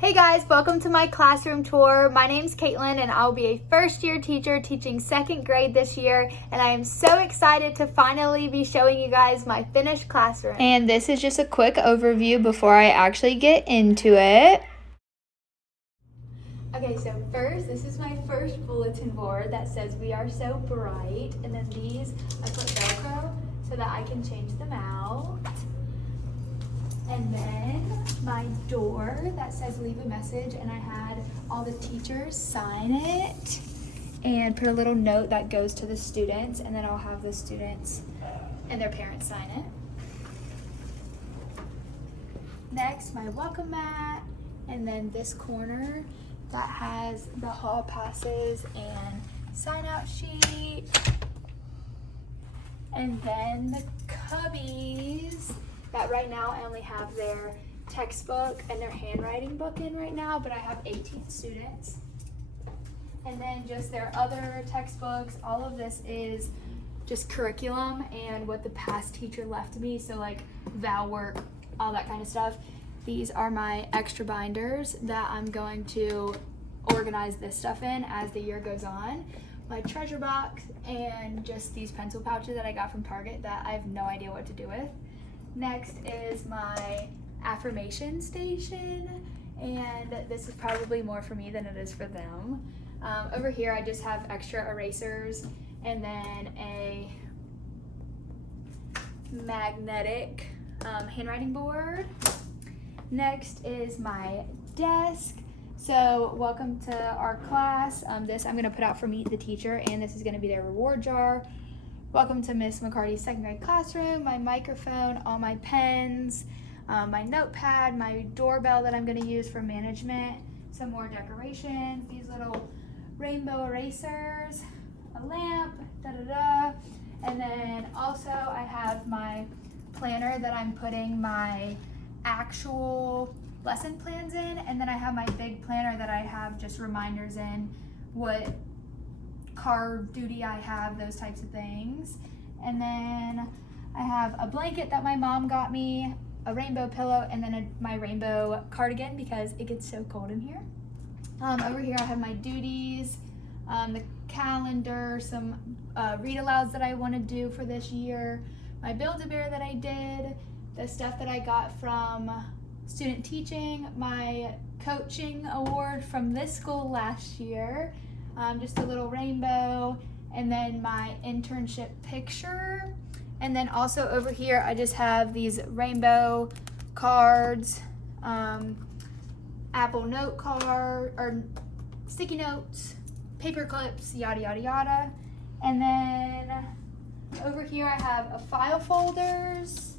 Hey guys, welcome to my classroom tour. My name's Caitlin and I'll be a first year teacher teaching second grade this year, and I am so excited to finally be showing you guys my finished classroom. And this is just a quick overview before I actually get into it. Okay, so first, this is my first bulletin board that says "We are so bright," and then these I put Velcro so that I can change them out. And then my door that says "Leave a message," and I had all the teachers sign it and put a little note that goes to the students, and then I'll have the students and their parents sign it. Next, my welcome mat, and then this corner that has the hall passes and sign out sheet. And then the cubbies that right now I only have their textbook and their handwriting book in right now, but I have 18 students. And then just their other textbooks. All of this is just curriculum and what the past teacher left me, so like val work, all that kind of stuff. These are my extra binders that I'm going to organize this stuff in as the year goes on. My treasure box and just these pencil pouches that I got from Target that I have no idea what to do with. Next is my Affirmation Station, and this is probably more for me than it is for them. Over here I just have extra erasers and then a magnetic handwriting board. Next is my desk. So welcome to our class. This I'm gonna put out for Meet the Teacher, and this is gonna be their reward jar. Welcome to Miss McCarty's second grade classroom. My microphone, all my pens, my notepad, my doorbell that I'm gonna use for management, some more decorations, these little rainbow erasers, a lamp, and then also I have my planner that I'm putting my actual lesson plans in, and then I have my big planner that I have just reminders in, what car duty I have, those types of things. And then I have a blanket that my mom got me, a rainbow pillow, and then my rainbow cardigan because it gets so cold in here. Over here I have my duties, the calendar, some read alouds that I want to do for this year, my Build-A-Bear that I did, the stuff that I got from student teaching, my coaching award from this school last year, just a little rainbow, and then my internship picture. And then also over here I just have these rainbow cards, Apple note card or sticky notes, paper clips, yada yada yada. And then over here I have a file folders,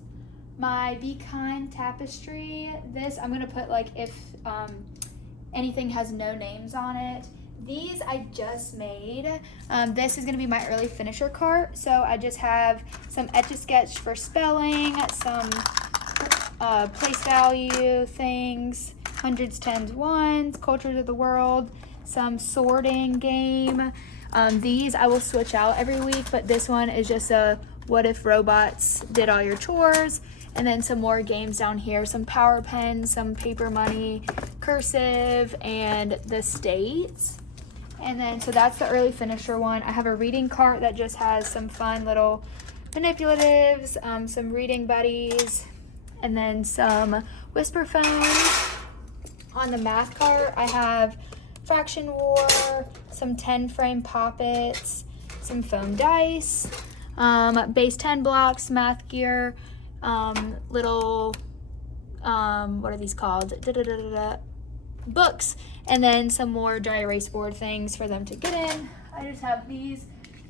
my Be Kind Tapestry. This I'm gonna put like if anything has no names on it. These I just made. This is gonna be my early finisher cart. So I just have some Etch-a-Sketch for spelling, some place value things, hundreds, tens, ones, cultures of the world, some sorting game. These I will switch out every week, but this one is just a what if robots did all your chores. And then some more games down here, some power pens, some paper money, cursive, and the states. And then, so that's the early finisher one. I have a reading cart that just has some fun little manipulatives, some reading buddies, and then some whisper phones. On the math cart, I have Fraction War, some 10 frame poppets, some foam dice, base 10 blocks, math gear, little, what are these called? Books, and then some more dry erase board things for them to get in. I just have these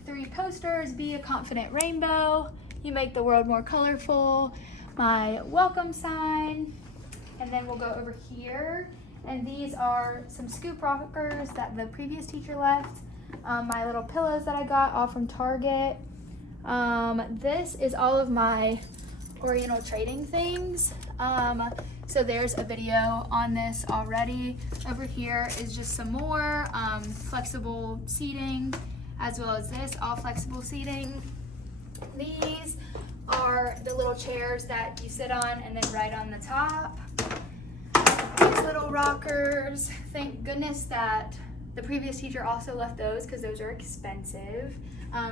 3 posters, Be a Confident Rainbow, You Make the World More Colorful, my welcome sign, and then we'll go over here, and these are some scoop rockers that the previous teacher left, my little pillows that I got all from Target. This is all of my Oriental trading things. So there's a video on this already. Over here is just some more flexible seating, as well as this, all flexible seating. These are the little chairs that you sit on and then write on the top. These little rockers. Thank goodness that the previous teacher also left those because those are expensive.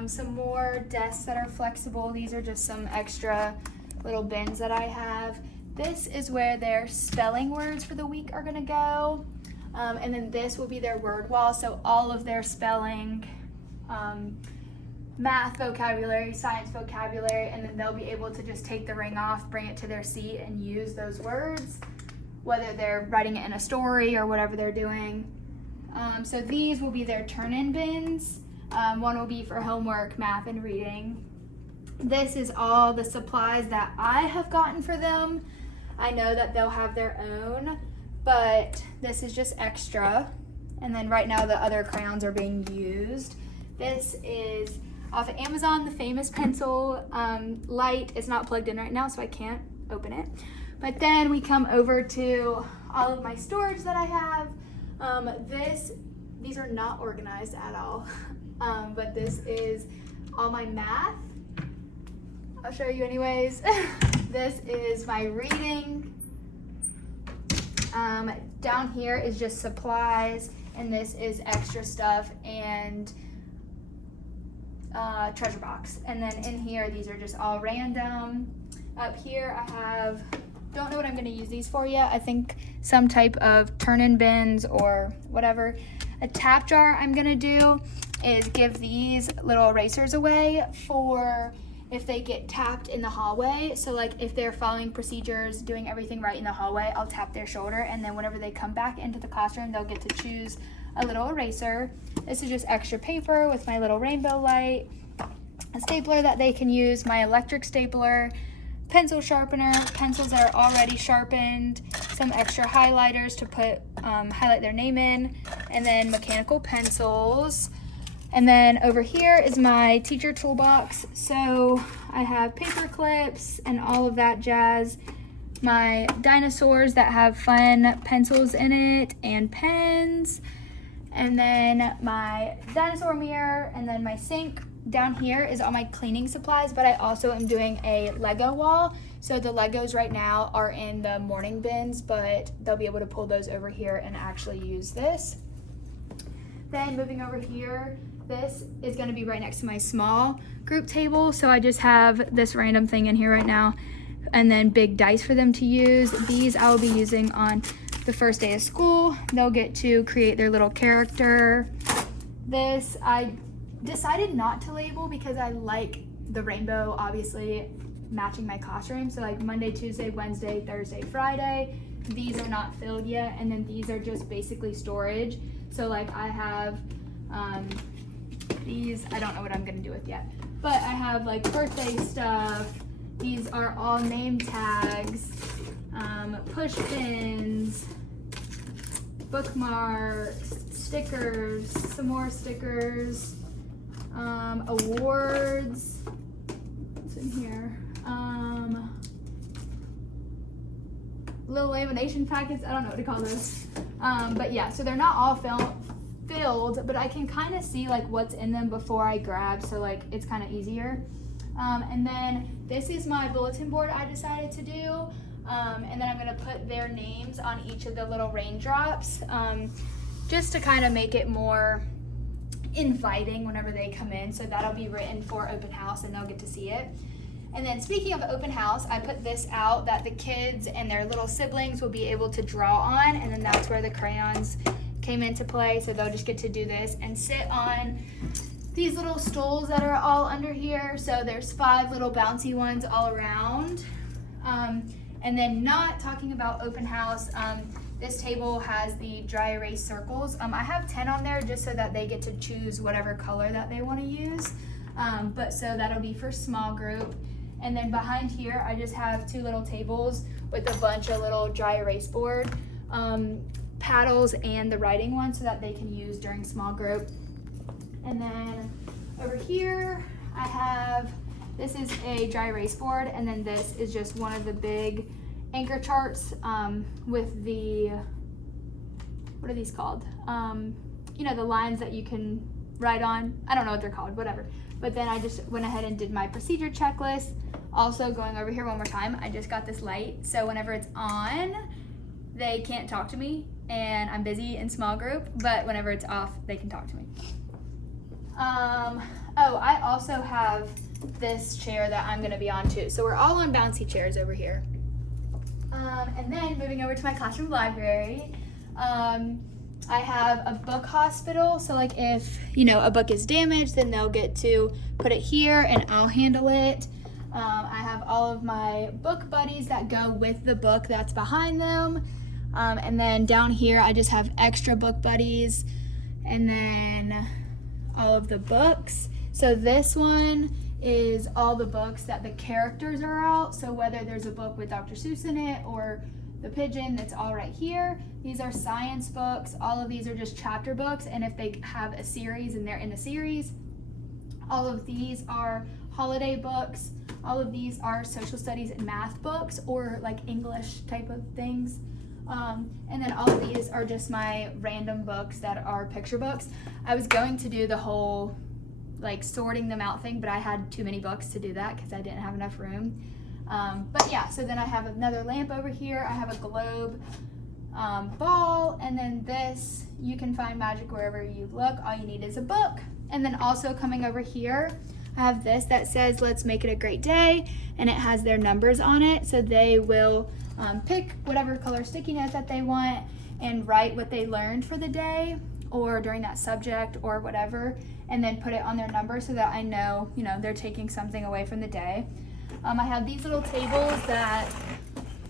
Some more desks that are flexible. These are just some extra little bins that I have. This is where their spelling words for the week are gonna go. And then this will be their word wall. So all of their spelling, math vocabulary, science vocabulary, and then they'll be able to just take the ring off, bring it to their seat, and use those words, whether they're writing it in a story or whatever they're doing. So these will be their turn-in bins. One will be for homework, math, and reading. This is all the supplies that I have gotten for them. I know that they'll have their own, but this is just extra. And then right now the other crayons are being used. This is off of Amazon, the famous pencil light. It's not plugged in right now, so I can't open it. But then we come over to all of my storage that I have. These are not organized at all, but this is all my math. I'll show you anyways. This is my reading. Down here is just supplies, and this is extra stuff and treasure box. And then in here, these are just all random. Up here I have, don't know what I'm gonna use these for yet. I think some type of turn-in bins or whatever. A tap jar I'm gonna do is give these little erasers away for if they get tapped in the hallway. So like if they're following procedures, doing everything right in the hallway, I'll tap their shoulder, and then whenever they come back into the classroom, they'll get to choose a little eraser. This is just extra paper with my little rainbow light, a stapler that they can use, my electric stapler, pencil sharpener, pencils that are already sharpened, some extra highlighters to put highlight their name in, and then mechanical pencils. And then over here is my teacher toolbox. So I have paper clips and all of that jazz. My dinosaurs that have fun pencils in it and pens. And then my dinosaur mirror, and then my sink. Down here is all my cleaning supplies, but I also am doing a Lego wall. So the Legos right now are in the morning bins, but they'll be able to pull those over here and actually use this. Then moving over here, this is gonna be right next to my small group table. So I just have this random thing in here right now, and then big dice for them to use. These I will be using on the first day of school. They'll get to create their little character. This, I decided not to label because I like the rainbow, obviously, matching my classroom. So like Monday, Tuesday, Wednesday, Thursday, Friday. These are not filled yet, and then these are just basically storage. So like I have these, I don't know what I'm gonna do with yet, but I have like birthday stuff. These are all name tags, push pins, bookmarks, stickers, some more stickers, awards, what's in here, little lamination packets, I don't know what to call those, but yeah, so they're not all filled, but I can kind of see like what's in them before I grab, so like it's kind of easier. And then this is my bulletin board I decided to do, and then I'm gonna put their names on each of the little raindrops, just to kind of make it more inviting whenever they come in. So that'll be written for open house, and they'll get to see it. And then speaking of open house, I put this out that the kids and their little siblings will be able to draw on, and then that's where the crayons came into play. So they'll just get to do this and sit on these little stools that are all under here. So there's 5 little bouncy ones all around. And then not talking about open house, this table has the dry erase circles. I have 10 on there just so that they get to choose whatever color that they want to use. But so that'll be for small group. And then behind here, I just have 2 little tables with a bunch of little dry erase board paddles and the writing one so that they can use during small group. And then over here, I have, this is a dry erase board, and then this is just one of the big anchor charts with the, what are these called? You know, the lines that you can write on. I don't know what they're called, whatever. But then I just went ahead and did my procedure checklist. Also going over here one more time, I just got this light. So whenever it's on, they can't talk to me and I'm busy in small group, but whenever it's off, they can talk to me. Oh, I also have this chair that I'm gonna be on too. So we're all on bouncy chairs over here. And then moving over to my classroom library, I have a book hospital. So like if, you know, a book is damaged, then they'll get to put it here and I'll handle it. I have all of my book buddies that go with the book that's behind them. And then down here, I just have extra book buddies and then all of the books. So this one is all the books that the characters are out. So whether there's a book with Dr. Seuss in it or the pigeon, that's all right here. These are science books. All of these are just chapter books. And if they have a series and they're in a series, all of these are holiday books. All of these are social studies and math books or like English type of things. And then all of these are just my random books that are picture books. I was going to do the whole like sorting them out thing, but I had too many books to do that because I didn't have enough room. But yeah, so then I have another lamp over here. I have a globe ball, and then this, you can find magic wherever you look. All you need is a book. And then also coming over here, I have this that says, let's make it a great day, and it has their numbers on it. So they will pick whatever color sticky note that they want and write what they learned for the day or during that subject or whatever, and then put it on their number so that I know, you know, they're taking something away from the day. I have these little tables that,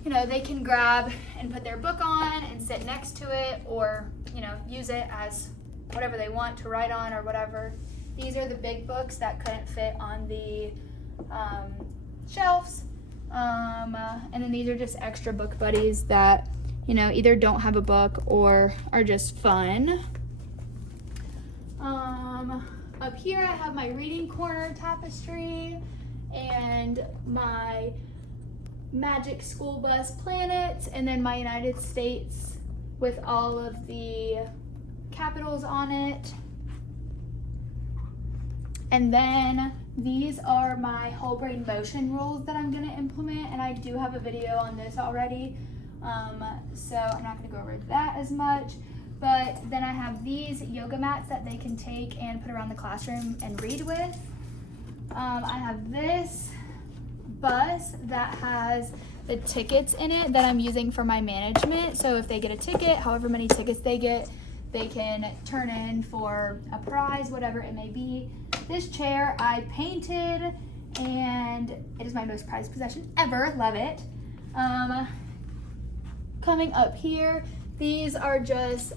you know, they can grab and put their book on and sit next to it, or, you know, use it as whatever they want to write on or whatever. These are the big books that couldn't fit on the shelves. And then these are just extra book buddies that, you know, either don't have a book or are just fun. Up here I have my reading corner tapestry and my Magic School Bus planets, and then my United States with all of the capitals on it. And then these are my whole brain motion rules that I'm gonna implement, and I do have a video on this already, so I'm not gonna go over that as much. But then I have these yoga mats that they can take and put around the classroom and read with. I have this bus that has the tickets in it that I'm using for my management. So if they get a ticket, however many tickets they get, they can turn in for a prize, whatever it may be. This chair I painted, and it is my most prized possession ever. Love it. Coming up here, these are just,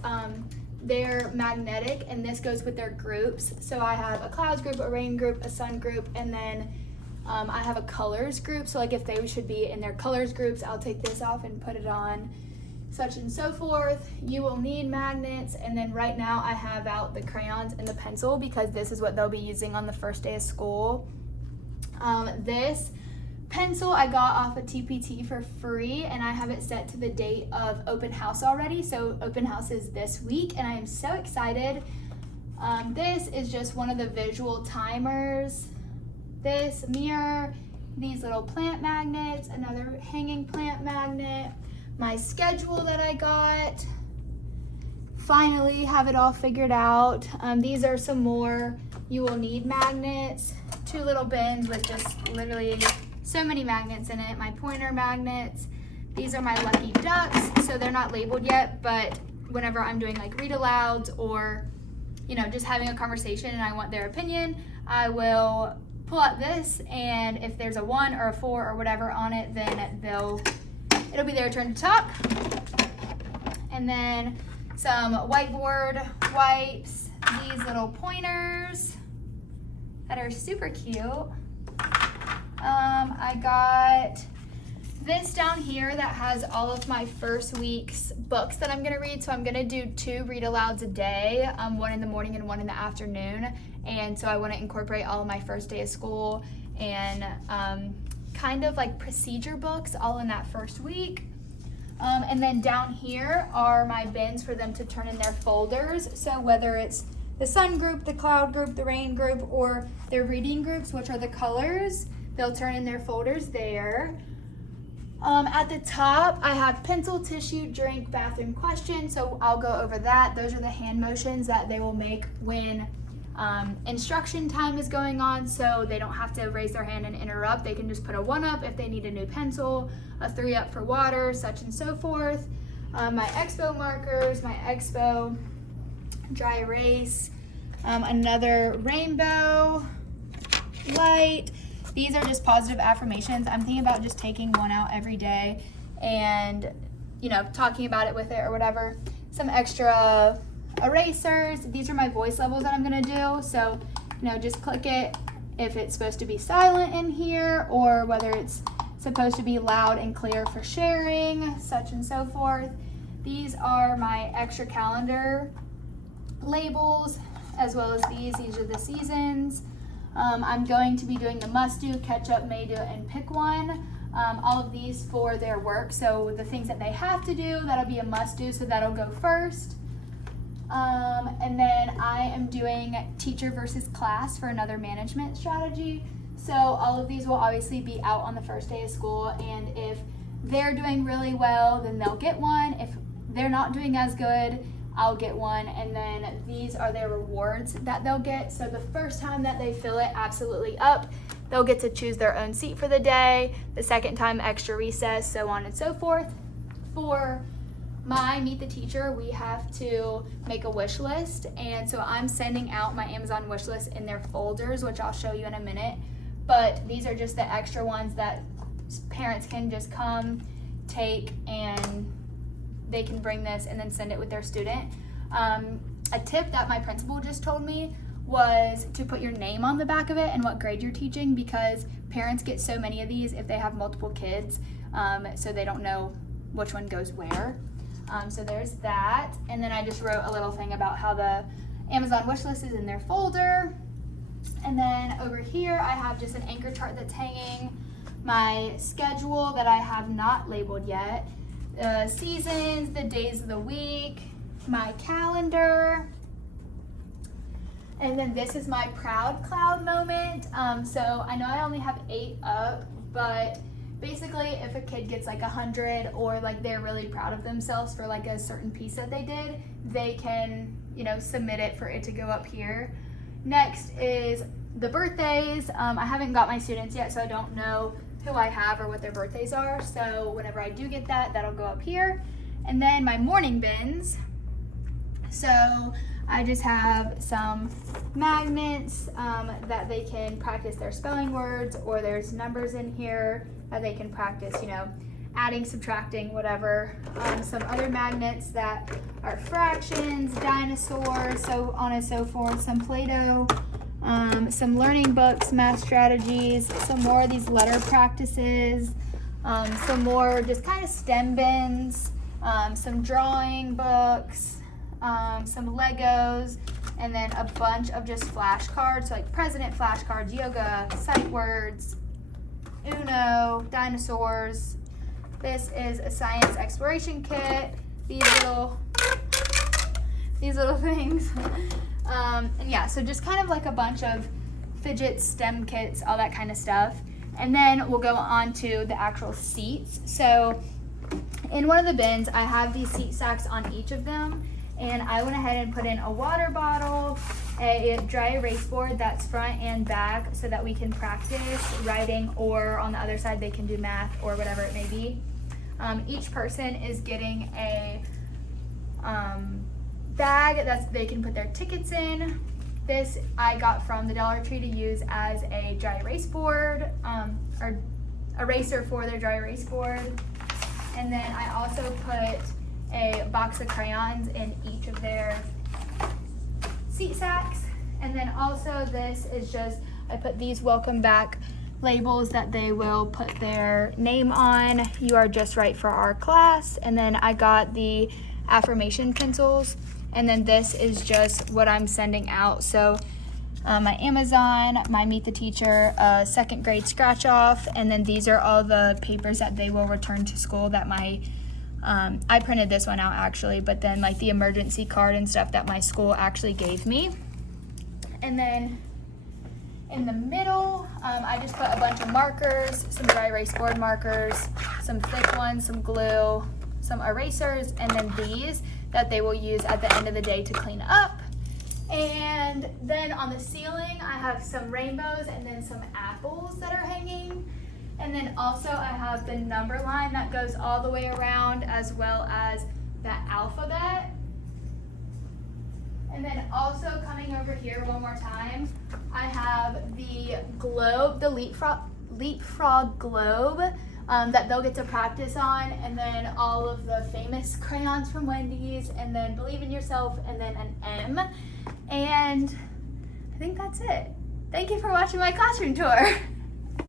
they're magnetic, and this goes with their groups. So I have a clouds group, a rain group, a sun group, and then I have a colors group. So like if they should be in their colors groups, I'll take this off and put it on, such and so forth. You will need magnets. And then right now I have out the crayons and the pencil because this is what they'll be using on the first day of school. This pencil I got off of TPT for free, and I have it set to the date of open house already. So open house is this week, and I am so excited. This is just one of the visual timers. This mirror, these little plant magnets, another hanging plant magnet, my schedule that I got. Finally have it all figured out. These are some more you will need magnets, 2 little bins with just literally so many magnets in it. My pointer magnets. These are my lucky ducks, so they're not labeled yet, but whenever I'm doing like read alouds or, you know, just having a conversation and I want their opinion, I will pull out this, and if there's a 1 or a 4 or whatever on it, then it'll be their turn to talk. And then some whiteboard wipes, these little pointers that are super cute. I got this down here that has all of my first week's books that I'm gonna read. So I'm gonna do 2 read alouds a day, 1 in the morning and 1 in the afternoon. And so I wanna incorporate all of my first day of school and kind of like procedure books all in that first week. And then down here are my bins for them to turn in their folders. So whether it's the sun group, the cloud group, the rain group, or their reading groups, which are the colors, they'll turn in their folders there. At the top, I have pencil, tissue, drink, bathroom, question. So I'll go over that. Those are the hand motions that they will make when instruction time is going on, so they don't have to raise their hand and interrupt. They can just put a 1 up if they need a new pencil, a 3 up for water, such and so forth. My expo markers, my expo dry erase, another rainbow light. These are just positive affirmations. I'm thinking about just taking one out every day and, you know, talking about it with it or whatever. Some extra erasers. These are my voice levels that I'm gonna do. So, you know, just click it if it's supposed to be silent in here or whether it's supposed to be loud and clear for sharing, such and so forth. These are my extra calendar labels, as well as these are the seasons. I'm going to be doing the must do, catch up, may do, and pick one. All of these for their work. So the things that they have to do, that'll be a must do, so that'll go first. And then I am doing teacher versus class for another management strategy. So all of these will obviously be out on the first day of school, and if they're doing really well, then they'll get one. If they're not doing as good, I'll get one, and then these are their rewards that they'll get. So the first time that they fill it absolutely up, they'll get to choose their own seat for the day. The second time, extra recess, so on and so forth. For my Meet the Teacher, we have to make a wish list, and so I'm sending out my Amazon wish list in their folders, which I'll show you in a minute. But these are just the extra ones that parents can just come, take, and they can bring this and then send it with their student. A tip that my principal just told me was to put your name on the back of it and what grade you're teaching, because parents get so many of these if they have multiple kids, so they don't know which one goes where. So there's that. And then I just wrote a little thing about how the Amazon wish list is in their folder. And then over here I have just an anchor chart that's hanging, my schedule that I have not labeled yet, the seasons, the days of the week, my calendar, and then this is my proud cloud moment. So I know I only have 8 up, but basically if a kid gets like 100 or like they're really proud of themselves for like a certain piece that they did, they can, you know, submit it for it to go up here. Next is the birthdays. I haven't got my students yet, so I don't know who I have or what their birthdays are. So whenever I do get that, that'll go up here. And then my morning bins. So I just have some magnets that they can practice their spelling words, or there's numbers in here that they can practice, you know, adding, subtracting, whatever. Some other magnets that are fractions, dinosaurs, so on and so forth, some Play-Doh, some learning books, math strategies, some more of these letter practices, some more just kind of STEM bins, some drawing books, some Legos, and then a bunch of just flashcards, so like president flashcards, yoga, sight words, Uno, dinosaurs. This is a science exploration kit, these little things. And yeah, so just kind of like a bunch of fidgets, STEM kits, all that kind of stuff. And then we'll go on to the actual seats. So in one of the bins, I have these seat sacks on each of them. And I went ahead and put in a water bottle, a dry erase board that's front and back so that we can practice writing, or on the other side they can do math or whatever it may be. Each person is getting a bag that they can put their tickets in. This I got from the Dollar Tree to use as a dry erase board, or eraser for their dry erase board. And then I also put a box of crayons in each of their seat sacks. And then also this is just, I put these welcome back labels that they will put their name on. You are just right for our class. And then I got the affirmation pencils. And then this is just what I'm sending out. So my Amazon, my Meet the Teacher, second grade scratch off. And then these are all the papers that they will return to school that my I printed this one out actually, but then like the emergency card and stuff that my school actually gave me. And then In the middle, I just put a bunch of markers, some dry erase board markers, some thick ones, some glue, some erasers, and then these that they will use at the end of the day to clean up. And then on the ceiling, I have some rainbows and then some apples that are hanging. And then also I have the number line that goes all the way around, as well as the alphabet. And then also coming over here one more time, I have the globe, the leapfrog globe that they'll get to practice on, and then all of the famous crayons from Wendy's, and then Believe in Yourself, and then an M. And I think that's it. Thank you for watching my classroom tour.